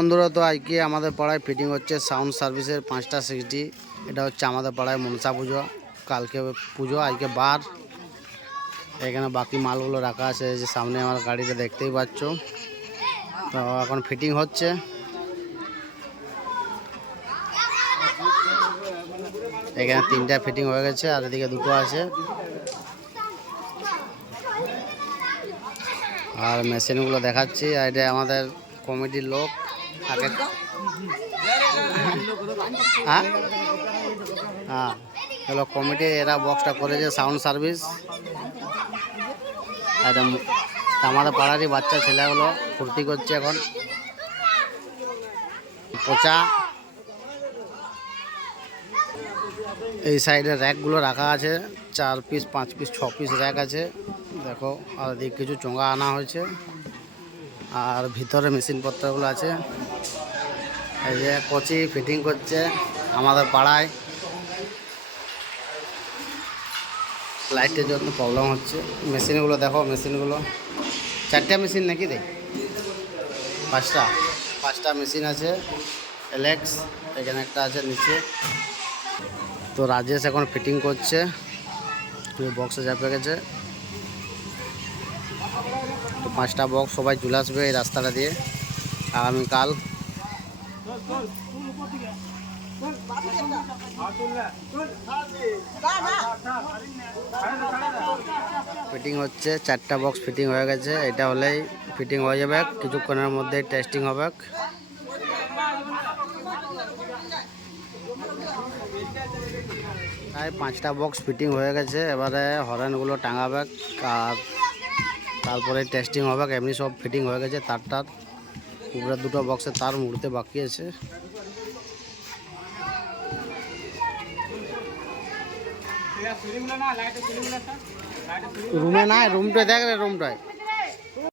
বন্ধুরা, তো আজকে আমাদের পাড়ায় ফিটিং হচ্ছে সাউন্ড সার্ভিসের পাঁচটা সিক্সটি এটা হচ্ছে আমাদের পাড়ায় মনসা পুজো। কালকে পুজো, আজকে বার। এখানে বাকি মালগুলো রাখা আছে যে সামনে আমার গাড়িতে দেখতেই পাচ্ছ। তো এখন ফিটিং হচ্ছে। এখানে তিনটা ফিটিং হয়ে গেছে, আর এদিকে দুটো আছে। আর মেশিনগুলো দেখাচ্ছি, আর এটা আমাদের কমিটির লোক। আগে। হ্যাঁ? হ্যাঁ। হলো কমিটি এরা বক্সটা করেছে সাউন্ড সার্ভিস এটা মু- আমাদের পাড়ারই বাচ্চা ছেলেগুলো ফুর্তি করছে এখন। পচা। এই সাইডে র্যাকগুলো রাখা আছে। চার পিস পাঁচ পিস ছ পিস র্যাক আছে। দেখো, আর কিছু চোঙা আনা হয়েছে। আর ভিতরে মেশিনপত্রগুলো আছে। এই যে কচি ফিটিং করছে আমাদের পাড়ায়। লাইটের জন্য প্রবলেম হচ্ছে। মেশিনগুলো দেখো মেশিনগুলো চারটা মেশিন নাকি রে? পাঁচটা। পাঁচটা মেশিন আছে। এলেক্স এখানে একটা আছে নিচে। তো রাজেশ এখন ফিটিং করছে। বক্সে চাপে গেছে। পাঁচটা বক্স সবাই চলে আসবে এই রাস্তাটা দিয়ে। আগামীকাল। ফিটিং হচ্ছে, চারটা বক্স ফিটিং হয়ে গেছে। এটা হলেই ফিটিং হয়ে যাবে, কিছুক্ষণের মধ্যে টেস্টিং হবে। প্রায় পাঁচটা বক্স ফিটিং হয়ে গেছে, এবারে হরেনগুলো টাঙাবে। আর তারপরে টেস্টিং হবে এমনি সব ফিটিং হয়ে গেছে তার তার উপরে দুটো বক্সে তার মুড়তে বাকি আছে। রুমে নাই রুমটায় দেখ রে রুমটায়।